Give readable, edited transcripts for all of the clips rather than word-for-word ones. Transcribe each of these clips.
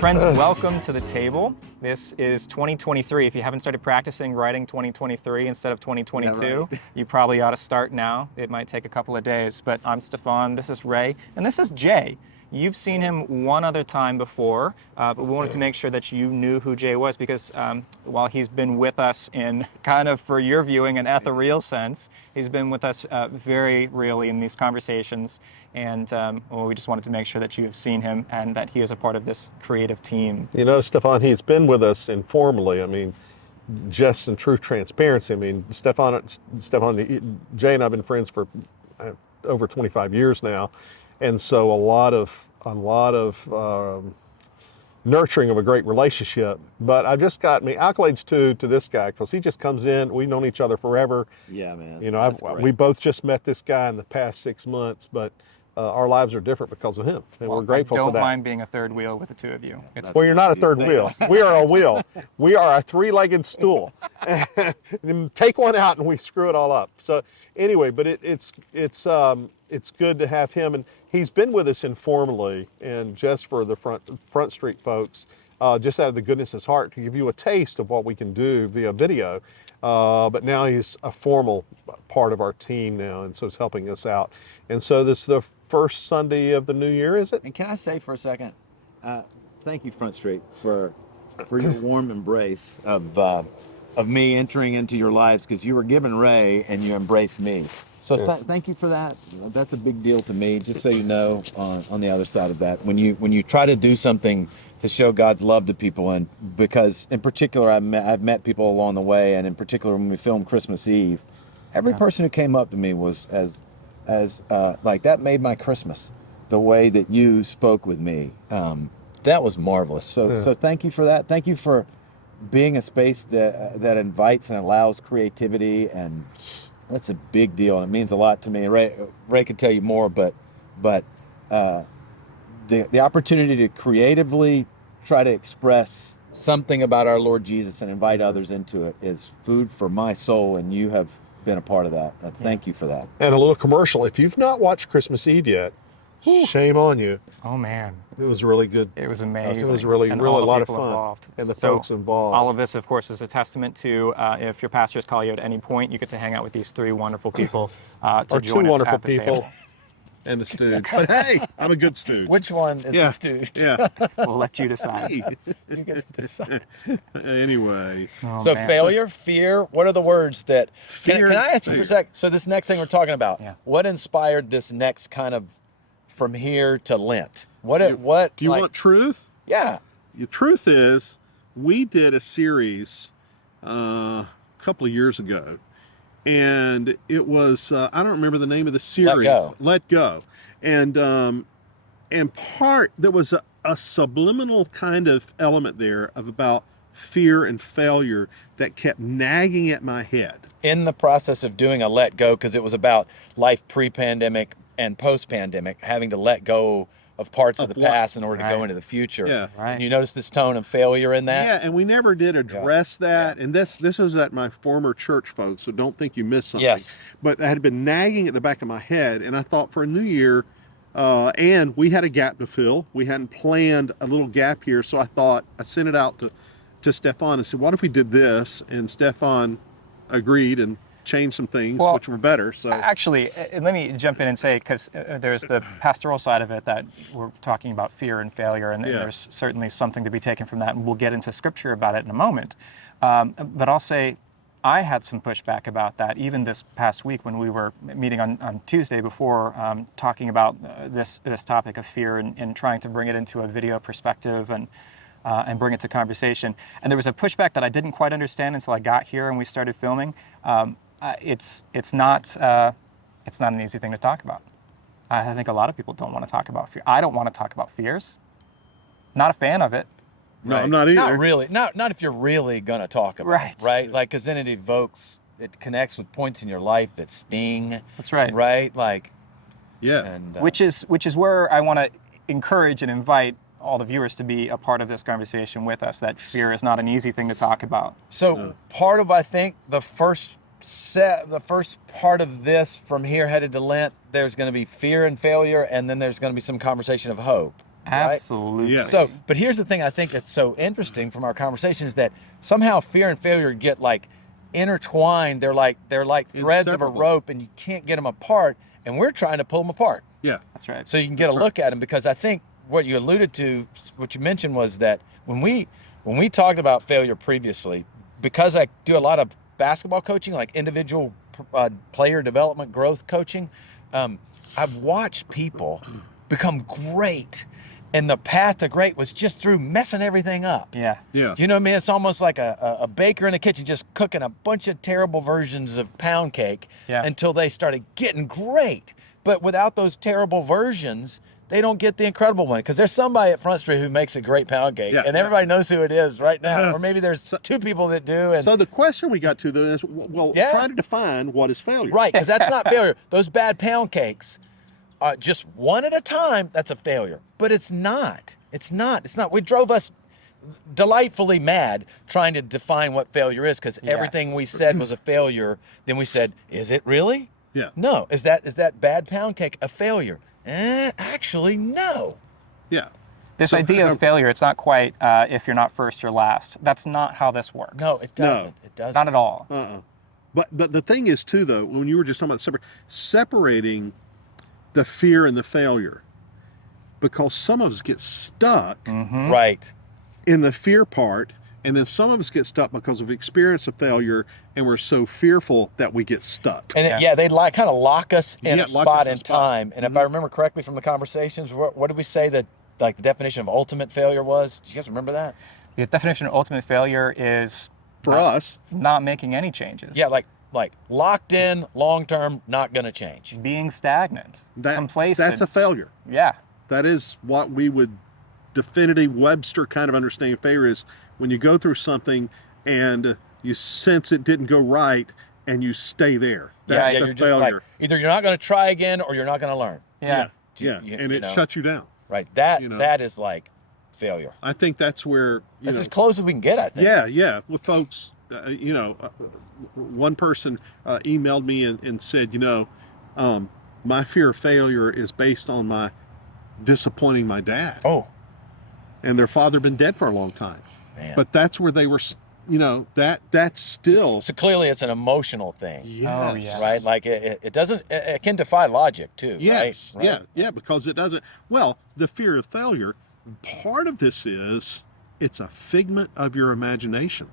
Friends, welcome to the table. This is 2023. If you haven't started practicing writing 2023 instead of 2022, yeah, right. You probably ought to start now. It might take a couple of days, but I'm Stefan, this is Ray, and this is Jay. You've seen him one other time before, but we wanted to make sure that you knew who Jay was because while he's been with us in kind of for your viewing an ethereal sense, he's been with us very really in these conversations. And well, we just wanted to make sure that you have seen him and that he is a part of this creative team. You know, Stefan, he's been with us informally. I mean, just in true transparency. I mean, Stefan, Jay and I have been friends for over 25 years now. And so a lot of nurturing of a great relationship. But I've just got accolades to this guy because he just comes in. We've known each other forever. Yeah, man. You know, we both just met this guy in the past 6 months, but our lives are different because of him, and we're grateful for that. Don't mind being a third wheel with the two of you. Well, you're not a third wheel. We are a wheel. We are a three-legged stool. Take one out and we screw it all up. So anyway, but it's good to have him, and he's been with us informally, and just for the Front Street folks, just out of the goodness of his heart to give you a taste of what we can do via video. But now he's a formal part of our team now, and so it's helping us out. And so this is the first Sunday of the new year, is it? And can I say for a second, thank you, Front Street, for your warm embrace of me entering into your lives, because you were given Ray and you embraced me. So thank you for that. That's a big deal to me, just so you know, on the other side of that. When you try to do something to show God's love to people, and because in particular I've met people along the way, and in particular when we filmed Christmas Eve, every person who came up to me was as like, that made my Christmas, the way that you spoke with me. That was marvelous. So thank you for that. Thank you for being a space that invites and allows creativity, and that's a big deal, and it means a lot to me. Ray could tell you more, but the opportunity to creatively try to express something about our Lord Jesus and invite others into it is food for my soul, and you have been a part of that. Thank you for that. And a little commercial. If you've not watched Christmas Eve yet, shame on you. Oh man, it was really good. It was amazing. It was really a lot of fun. Involved. And the folks involved. All of this, of course, is a testament to if your pastors call you at any point, you get to hang out with these three wonderful people or two wonderful people. And the stooge. But hey, I'm a good stooge. Which one is the stooge? Yeah. We'll let you decide. You get to decide. Anyway. So failure, fear, what are the words that... Can I ask you for a sec? So this next thing we're talking about, what inspired this next kind of from here to Lent? Do you want truth? Yeah. The truth is, we did a series a couple of years ago. And it was, I don't remember the name of the series. Let Go. And there was a subliminal kind of element there of about fear and failure that kept nagging at my head. In the process of doing a let go, because it was about life pre-pandemic and post-pandemic, having to let go of parts of the past in order to go into the future. Yeah. Right. You notice this tone of failure in that? Yeah, and we never did address that. Yeah. And this was at my former church, folks, so don't think you missed something. Yes. But I had been nagging at the back of my head, and I thought for a new year, and we had a gap to fill. We hadn't planned a little gap here, so I sent it out to Stefan and said, what if we did this? And Stefan agreed and changed some things, which were better. So actually, let me jump in and say, because there's the pastoral side of it that we're talking about fear and failure, and there's certainly something to be taken from that, and we'll get into scripture about it in a moment. But I'll say I had some pushback about that even this past week when we were meeting on Tuesday before, talking about this topic of fear and trying to bring it into a video perspective. And and bring it to conversation. And there was a pushback that I didn't quite understand until I got here and we started filming. It's not an easy thing to talk about. I think a lot of people don't want to talk about fear. I don't want to talk about fears. Not a fan of it. No, Right. I'm not either. Not really. Not if you're really going to talk about Right. it, right? Like, because then it connects with points in your life that sting. That's right. Right? Like, Yeah. and Which is where I want to encourage and invite all the viewers to be a part of this conversation with us, that fear is not an easy thing to talk about. so part of, I think, the first part of this from here headed to Lent, there's going to be fear and failure, and then there's going to be some conversation of hope. Right? Absolutely. Yeah. So, but here's the thing I think that's so interesting from our conversation is that somehow fear and failure get like intertwined. They're like threads of a Inseparable. rope, and you can't get them apart. And we're trying to pull them apart Yeah. That's right. so you can get a look at them. Because I think what you alluded to, what you mentioned was that when we talked about failure previously, because I do a lot of basketball coaching, like individual player development growth coaching, I've watched people become great. And the path to great was just through messing everything up. Yeah. Yeah. You know what I mean? It's almost like a baker in the kitchen just cooking a bunch of terrible versions of pound cake Yeah. until they started getting great. But without those terrible versions, they don't get the incredible one. Because there's somebody at Front Street who makes a great pound cake, Yeah, and yeah. everybody knows who it is right now. Or maybe there's two people that do. And So the question we got to though is, well, Yeah. try to define what is failure. right, because that's not failure. Those bad pound cakes, just one at a time, that's a failure. But it's not. It's not. It's not. We drove us delightfully mad trying to define what failure is, because Yes. everything we said was a failure. Then we said, is it really? Yeah. No. Is that bad pound cake a failure? Actually, no. Yeah. This So, idea of failure, it's not quite if you're not first, you're last. That's not how this works. No, it doesn't. No. It doesn't. Not at all. But the thing is too though, when you were just talking about separating the fear and the failure, because some of us get stuck Right. in the fear part, and then some of us get stuck because of experience of failure, and we're so fearful that we get stuck. And Yeah. they kind of lock us in Yeah, a lock spot us in in a spot. time. And if I remember correctly from the conversations, what did we say that like the definition of ultimate failure was? Do you guys remember that? The definition of ultimate failure is For us, not making any changes. Yeah, like locked in, long term, not gonna change. being stagnant, complacent. that's a failure. Yeah. That is what we would definitive Webster kind of understand failure is, when you go through something and you sense it didn't go right and you stay there. That's yeah, the you're just failure. like either you're not gonna try again or you're not gonna learn. Yeah. Yeah. You- And you it know. shuts you down. Right. That You know. that is like failure. I think that's where, you That's know, as close as we can get, I think. yeah. Well, folks, one person emailed me and said, my fear of failure is based on my disappointing my dad. Oh, And their father had been dead for a long time. man. But that's where they were, that's still. So clearly it's an emotional thing. Yes. Oh, yeah. Right? Like it doesn't it can defy logic too, Yes. right? Yeah, because it doesn't. Well, the fear of failure, part of this is it's a figment of your imagination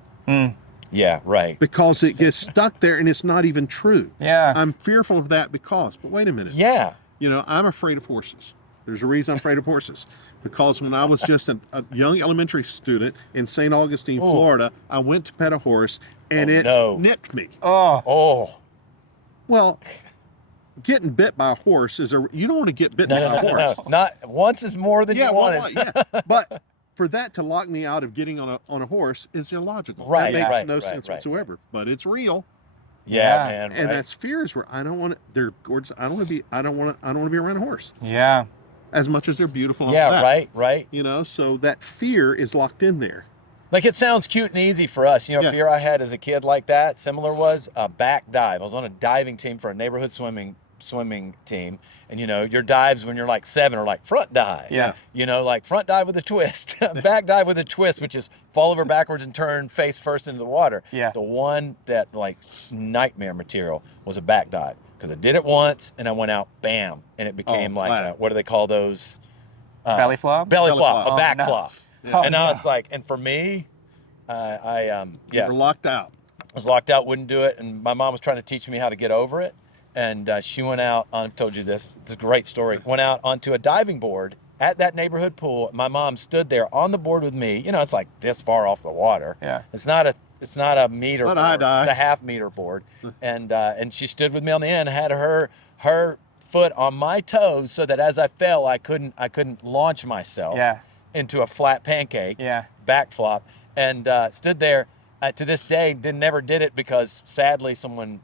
Yeah, right. because it gets stuck there and it's not even true. Yeah. I'm fearful of that because, but wait a minute. Yeah. I'm afraid of horses. There's a reason I'm afraid of horses. Because when I was just a young elementary student in St. Augustine, Oh. Florida, I went to pet a horse and Oh, it no. nipped me. Oh. Oh. Well, getting bit by a horse you don't want to get bitten by a horse. No. Not once is more than Yeah, you well, wanted. yeah. But for that to lock me out of getting on a horse is illogical. Right, That makes right, no right, sense right. whatsoever. But it's real. Yeah, Yeah. man. And right. that's fears where I don't want to. They're gorgeous. I don't want to be around a horse Yeah. as much as they're beautiful. And yeah, all that. right. So that fear is locked in there. Like it sounds cute and easy for us. Yeah. Fear I had as a kid like that, similar was a back dive. I was on a diving team for a neighborhood swimming team. And your dives when you're like 7 are like front dive. Yeah. Like front dive with a twist, back dive with a twist, which is fall over backwards and turn face first into the water. Yeah. The one that like nightmare material was a back dive because I did it once and I went out, bam, and it became like flat. what do they call those? Belly flop? Belly Belly flop, flop. a back Oh, no. flop. Oh, And I no. was like, and for me, You were locked out. was locked out, wouldn't do it, and my mom was trying to teach me how to get over it. And she went out on, I've told you this, it's a great story, went out onto a diving board at that neighborhood pool. My mom stood there on the board with me. You know, it's like this far off the water. Yeah. It's not a meter Not a board. high dive. It's a half meter board. And she stood with me on the end, had her foot on my toes so that as I fell, I couldn't launch myself into a flat pancake, back flop, and stood there. To this day, never did it because sadly someone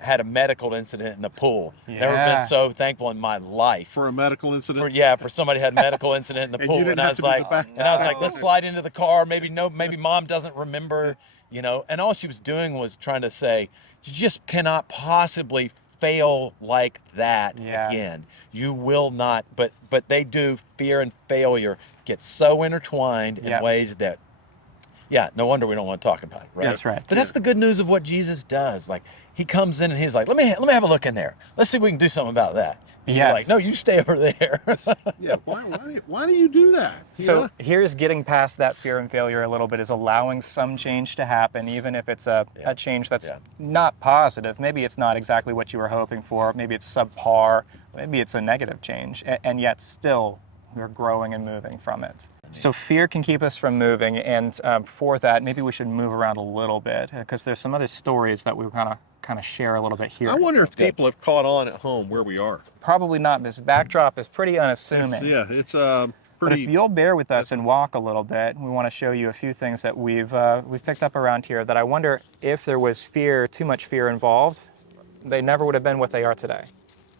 had a medical incident in the pool. Never been so thankful in my life For a medical incident? for somebody had a medical incident in the pool. And I was like, let's slide into the car. Maybe mom doesn't remember, you know. And all she was doing was trying to say, you just cannot possibly fail like that again. You will not. But they do. Fear and failure get so intertwined in ways that. Yeah, no wonder we don't want to talk about it, right? That's right. But that's the good news of what Jesus does. Like, he comes in and he's like, let me have a look in there. Let's see if we can do something about that. And you're like, no, you stay over there. Yeah, why do you do that? So here's getting past that fear and failure a little bit, is allowing some change to happen, even if it's a change that's not positive. Maybe it's not exactly what you were hoping for. Maybe it's subpar. Maybe it's a negative change. And yet still, we're growing and moving from it. So fear can keep us from moving, and for that, maybe we should move around a little bit, because there's some other stories that we kind of share a little bit here. I wonder if people have caught on at home where we are. Probably not. This backdrop is pretty unassuming. It's But if you'll bear with us and walk a little bit, we want to show you a few things that we've picked up around here that I wonder if there was too much fear involved, they never would have been what they are today.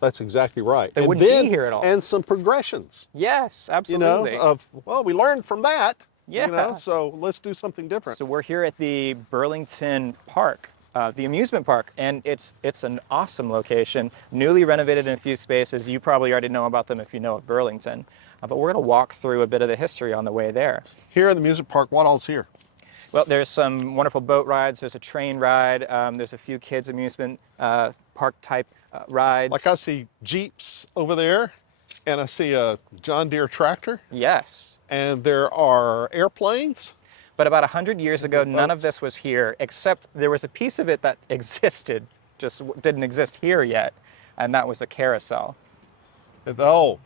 That's exactly right. They wouldn't be here at all. And some progressions. Yes, absolutely. You know, we learned from that. Yeah. You know, so let's do something different. So we're here at the Burlington Park, the amusement park, and it's an awesome location, newly renovated in a few spaces. You probably already know about them if you know of Burlington, but we're going to walk through a bit of the history on the way there. Here in the amusement park, what all's here? Well, there's some wonderful boat rides. There's a train ride. There's a few kids amusement park type rides. Like I see Jeeps over there, and I see a John Deere tractor. Yes. And there are airplanes. But about 100 years ago, none of this was here, except there was a piece of it that existed, just didn't exist here yet, and that was a carousel. Oh,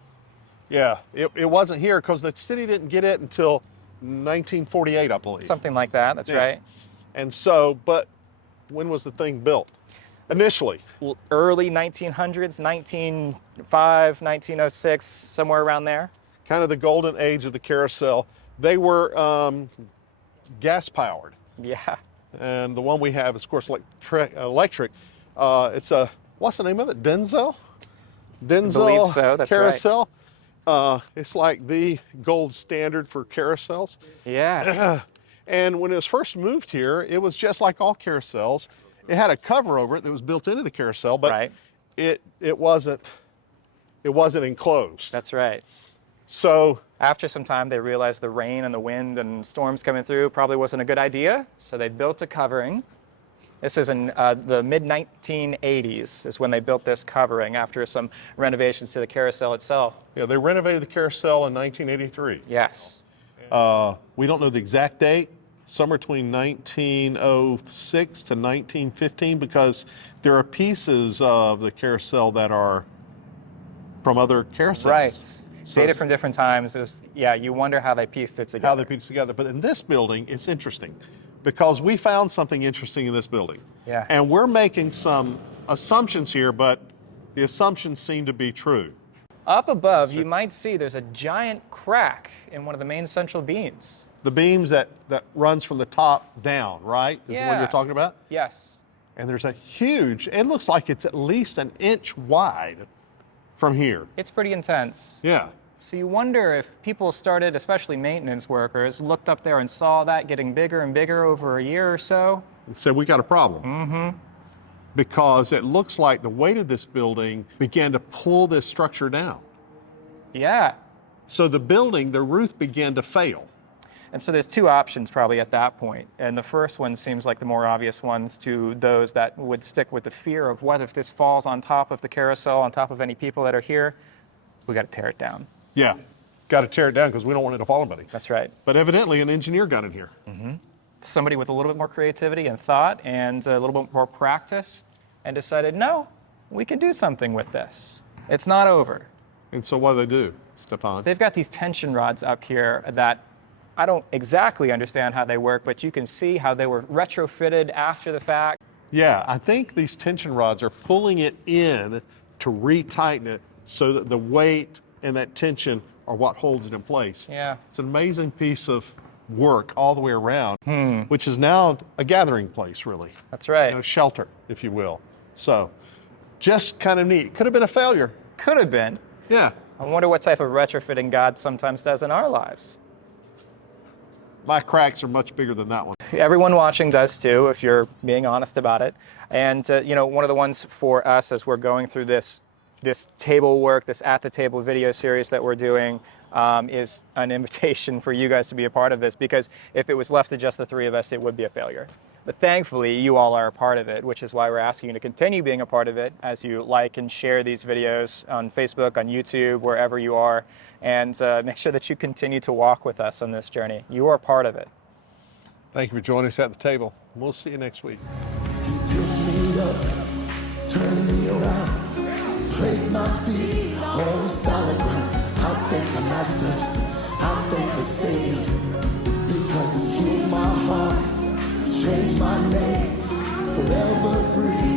yeah, it wasn't here because the city didn't get it until 1948, I believe. Something like that, that's right. And so, but when was the thing built? Initially? Early 1900s, 1905, 1906, somewhere around there. Kind of the golden age of the carousel. They were gas powered. Yeah. And the one we have is, of course, electric. It's a, what's the name of it? Denzel? Denzel I believe so, that's carousel. Right. It's like the gold standard for carousels. Yeah. And when it was first moved here, it was just like all carousels. It had a cover over it that was built into the carousel, but it wasn't enclosed. That's right. So after some time, they realized the rain and the wind and storms coming through probably wasn't a good idea, so they built a covering. This is in the mid-1980s is when they built this covering after some renovations to the carousel itself. Yeah, they renovated the carousel in 1983. Yes. We don't know the exact date, somewhere between 1906 to 1915, because there are pieces of the carousel that are from other carousels. Right. So data from different times. You wonder how they pieced it together. How they pieced it together. But in this building, it's interesting because we found something interesting in this building. Yeah. And we're making some assumptions here, but the assumptions seem to be true. Up above, you might see there's a giant crack in one of the main central beams. The beams that runs from the top down, right? Is the one you're talking about? Yes. And there's a huge, it looks like it's at least an inch wide from here. It's pretty intense. Yeah. So you wonder if people started, especially maintenance workers, looked up there and saw that getting bigger and bigger over a year or so. And said, we got a problem. Mm-hmm. Because it looks like the weight of this building began to pull this structure down. Yeah. So the building, the roof began to fail. And so there's two options probably at that point. And the first one seems like the more obvious ones to those that would stick with the fear of what if this falls on top of the carousel, on top of any people that are here, we got to tear it down. Yeah, got to tear it down because we don't want it to fall on anybody. That's right. But evidently an engineer got in here. Mm-hmm. Somebody with a little bit more creativity and thought and a little bit more practice and decided, no, we can do something with this. It's not over. And so what do? Stefan. They've got these tension rods up here that I don't exactly understand how they work, but you can see how they were retrofitted after the fact. Yeah, I think these tension rods are pulling it in to retighten it so that the weight and that tension are what holds it in place. Yeah. It's an amazing piece of work all the way around, which is now a gathering place, really. That's right. You know, shelter, if you will. So, just kind of neat. Could have been a failure. Could have been. Yeah. I wonder what type of retrofitting God sometimes does in our lives. My cracks are much bigger than that one. Everyone watching does too, if you're being honest about it. And you know, one of the ones for us as we're going through this table work, this at the table video series that we're doing, is an invitation for you guys to be a part of this, because if it was left to just the three of us, it would be a failure. But thankfully, you all are a part of it, which is why we're asking you to continue being a part of it as you like and share these videos on Facebook, on YouTube, wherever you are, and make sure that you continue to walk with us on this journey. You are part of it. Thank you for joining us at the table. We'll see you next week. Pick me up, turn me around, place my feet on solid ground. I thank the Master, I thank the Savior, because He healed my heart, changed my name, forever free.